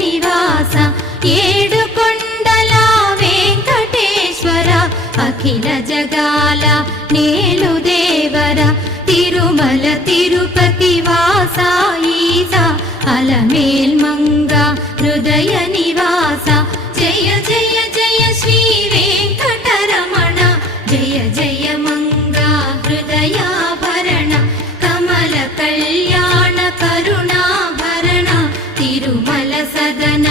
నివాస ఏడుకొండల వెంకటేశ్వర అఖిల జగాల నేలు దేవర తిరుమల తిరుపతి వాస ఈస అలమేల్మంగ హృదయ నివాస జయ జయ జయ శ్రీ వెంకటరమణ జయ జయ మంగ హృదయాభరణ కమల కళ్యాణ కరుణాభరణ తిరుమల సదన